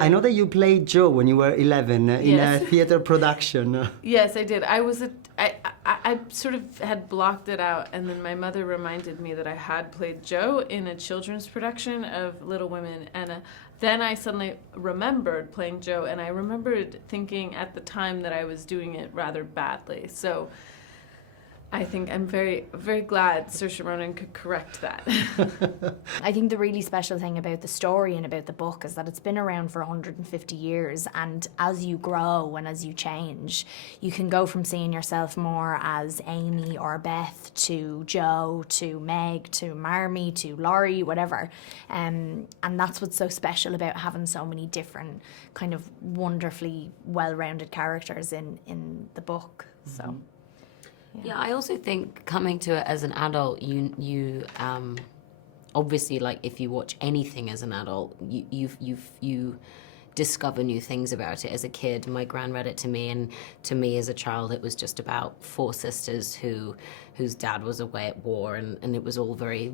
I know that you played Joe when you were 11 in a theater production. Yes, I did. I sort of had blocked it out, and then my mother reminded me that I had played Joe in a children's production of Little Women, and then I suddenly remembered playing Joe, and I remembered thinking at the time that I was doing it rather badly. So I think I'm very, very glad Saoirse Ronan could correct that. I think the really special thing about the story and about the book is that it's been around for 150 years, and as you grow and as you change, you can go from seeing yourself more as Amy or Beth to Jo to Meg to Marmee to Laurie, whatever. And that's what's so special about having so many different kind of wonderfully well-rounded characters in the book. So. Yeah, I also think coming to it as an adult, you obviously, like, if you watch anything as an adult, you discover new things about it. As a kid, my gran read it to me, and to me as a child, it was just about four sisters whose dad was away at war, and it was all very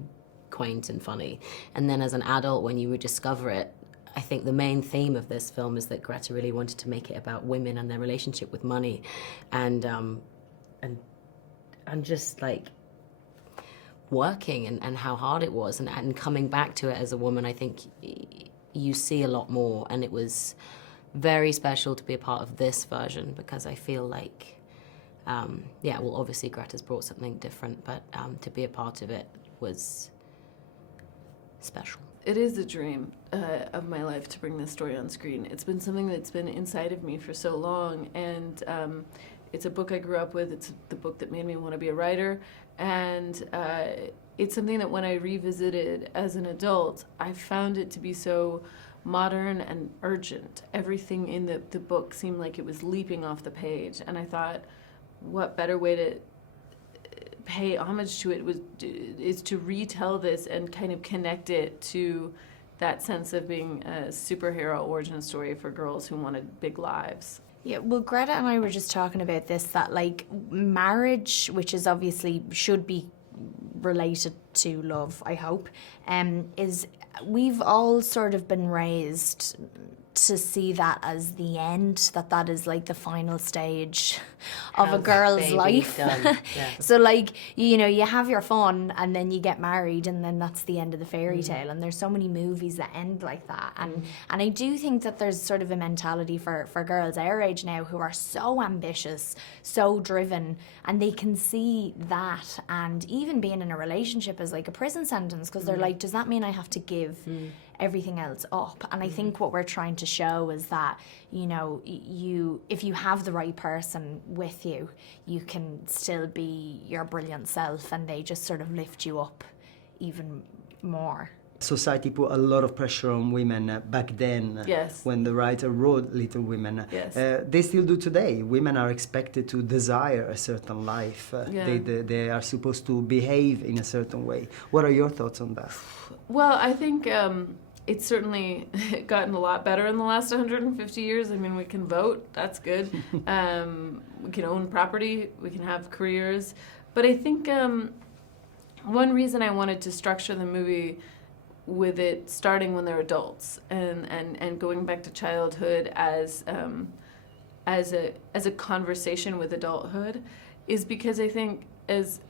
quaint and funny. And then as an adult, when you rediscover it, I think the main theme of this film is that Greta really wanted to make it about women and their relationship with money, and just like working and how hard it was, and coming back to it as a woman. I think you see a lot more, and it was very special to be a part of this version, because I feel like, well, obviously Greta's brought something different, but to be a part of it was special. It is a dream of my life to bring this story on screen. It's been something that's been inside of me for so long, and it's a book I grew up with. It's the book that made me want to be a writer, and it's something that when I revisited as an adult, I found it to be so modern and urgent. Everything in the book seemed like it was leaping off the page, and I thought, what better way to pay homage to it is to retell this and kind of connect it to that sense of being a superhero origin story for girls who wanted big lives. Yeah, well, Greta and I were just talking about this, that like marriage, which is obviously should be related to love, I hope, is we've all sort of been raised to see that as the end, that is like the final stage of a girl's life. Yeah. So like, you know, you have your fun and then you get married and then that's the end of the fairy tale. And there's so many movies that end like that. And I do think that there's sort of a mentality for girls our age now who are so ambitious, so driven, and they can see that, and even being in a relationship is like a prison sentence, because they're like, does that mean I have to give everything else up? And I think what we're trying to show is that, you know, if you have the right person with you, you can still be your brilliant self, and they just sort of lift you up even more. Society put a lot of pressure on women back then. Yes. When the writer wrote Little Women. Yes. They still do today. Women are expected to desire a certain life. Yeah. They are supposed to behave in a certain way. What are your thoughts on that? Well, I think it's certainly gotten a lot better in the last 150 years. I mean, we can vote, that's good. We can own property, we can have careers. But I think one reason I wanted to structure the movie with it starting when they're adults and going back to childhood as a conversation with adulthood is because I think, as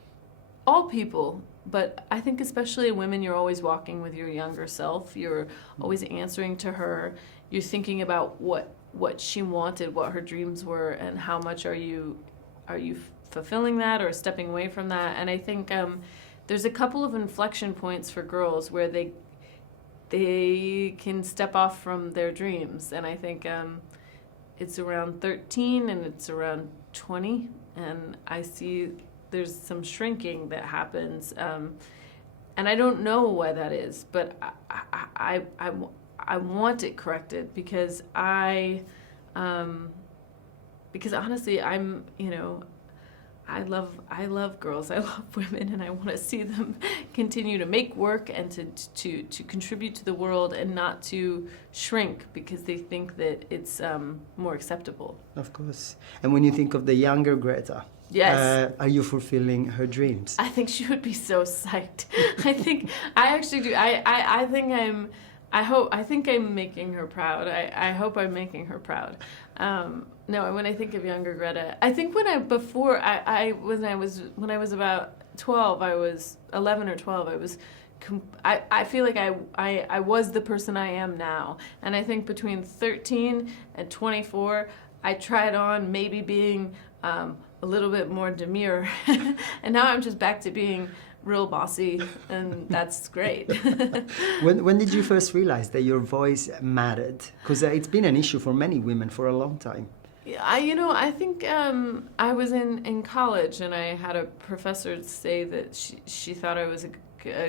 all people, but I think especially women, you're always walking with your younger self. You're always answering to her. You're thinking about what she wanted, what her dreams were, and how much are you fulfilling that or stepping away from that. And I think there's a couple of inflection points for girls where they can step off from their dreams. And I think it's around 13 and it's around 20. And I see there's some shrinking that happens, and I don't know why that is, but I want it corrected because because honestly I'm, you know, I love girls, I love women, and I want to see them continue to make work and to contribute to the world and not to shrink because they think that it's more acceptable. Of course. And when you think of the younger Greta, yes. Are you fulfilling her dreams? I think she would be so psyched. I actually do. I think I think I'm making her proud. I hope I'm making her proud. No, when I think of younger Greta, I think when I was about 12, I was 11 or 12, I feel like I was the person I am now. And I think between 13 and 24, I tried on maybe being a little bit more demure. And now I'm just back to being real bossy, and that's great. When did you first realize that your voice mattered? Because it's been an issue for many women for a long time. I think I was in college, and I had a professor say that she thought I was a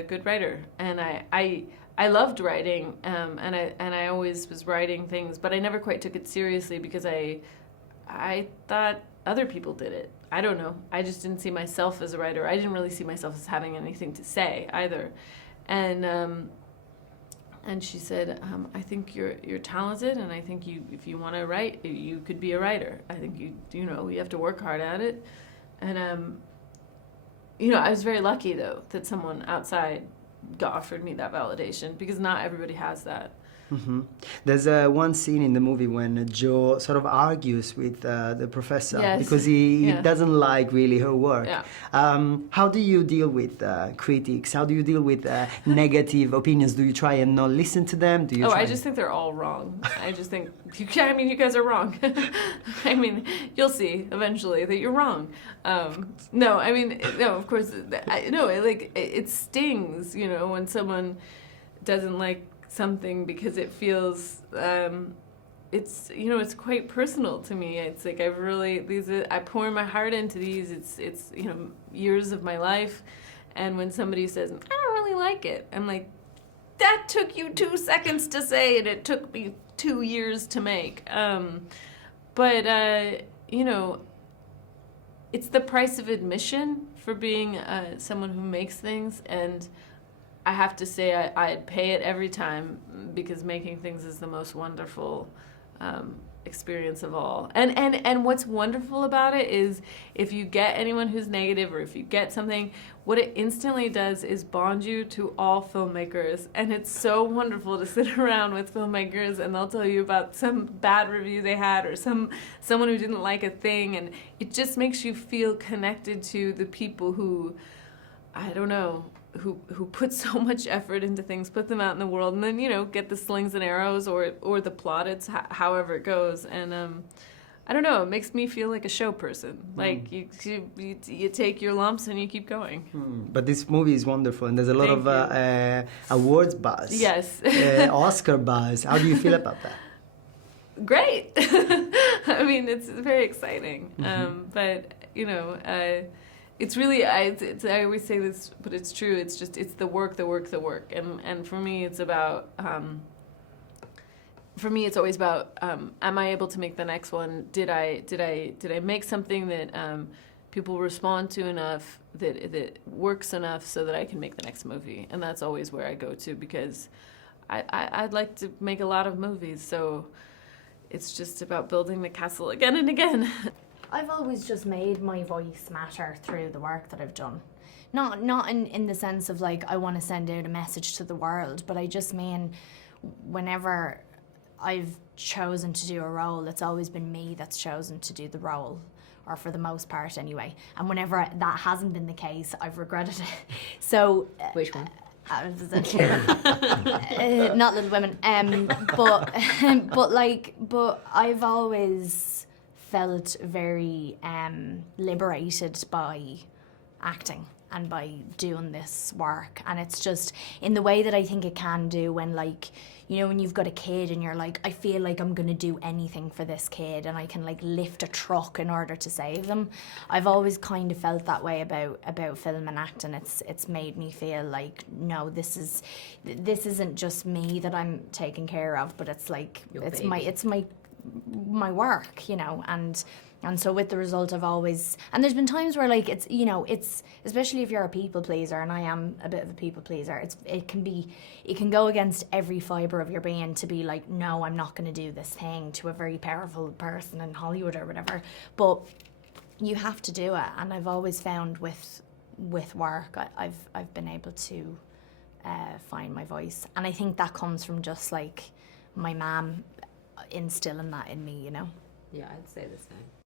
good writer, and I loved writing, and I always was writing things, but I never quite took it seriously because I thought other people did it. I don't know. I just didn't see myself as a writer. I didn't really see myself as having anything to say either, and she said, I think you're talented, and I think if you want to write, you could be a writer. I think you have to work hard at it. And I was very lucky though that someone outside offered me that validation, because not everybody has that. Mm-hmm. There's one scene in the movie when Joe sort of argues with the professor, yes. because he doesn't like really her work. Yeah. How do you deal with critics? How do you deal with negative opinions? Do you try and not listen to them? Do you? I just think they're all wrong. I just think, you guys are wrong. You'll see eventually that you're wrong. No, of course, it stings, when someone doesn't like something, because it feels it's quite personal to me. It's like I pour my heart into these. It's years of my life, and when somebody says I don't really like it, I'm like, that took you 2 seconds to say, and it took me 2 years to make. But it's the price of admission for being someone who makes things, and I have to say I'd pay it every time, because making things is the most wonderful experience of all. And what's wonderful about it is, if you get anyone who's negative, or if you get something, what it instantly does is bond you to all filmmakers. And it's so wonderful to sit around with filmmakers, and they'll tell you about some bad review they had, or someone who didn't like a thing, and it just makes you feel connected to the people who, I don't know, who put so much effort into things, put them out in the world, and then get the slings and arrows or the plaudits, however it goes. And I don't know, it makes me feel like a show person. Like you take your lumps and you keep going. But this movie is wonderful, and there's a lot of awards buzz. Yes. Oscar buzz. How do you feel about that? Great. It's very exciting. But it's really, I always say this, but it's true. It's the work. And for me, it's about, it's always about, am I able to make the next one? Did I make something that people respond to enough, that works enough so that I can make the next movie? And that's always where I go to, because I'd like to make a lot of movies. So it's just about building the castle again and again. I've always just made my voice matter through the work that I've done. Not in the sense of like I want to send out a message to the world, but I just mean whenever I've chosen to do a role, it's always been me that's chosen to do the role, or for the most part anyway. And whenever that hasn't been the case, I've regretted it. So Which one? Not Little Women. But I've always felt very liberated by acting and by doing this work, and it's just in the way that I think it can do when, like, you know, when you've got a kid and you're like, I feel like I'm gonna do anything for this kid, and I can like lift a truck in order to save them. I've always kind of felt that way about film and acting. It's made me feel like, no, this isn't just me that I'm taking care of, but it's like it's my work, you know, and so with the result I've always, and there's been times where like it's, you know, it's, especially if you're a people pleaser, and I am a bit of a people pleaser, it can go against every fibre of your being to be like, no, I'm not going to do this thing to a very powerful person in Hollywood or whatever, but you have to do it. And I've always found with work I've been able to find my voice. And I think that comes from just like my mum instilling that in me, you know. Yeah, I'd say the same.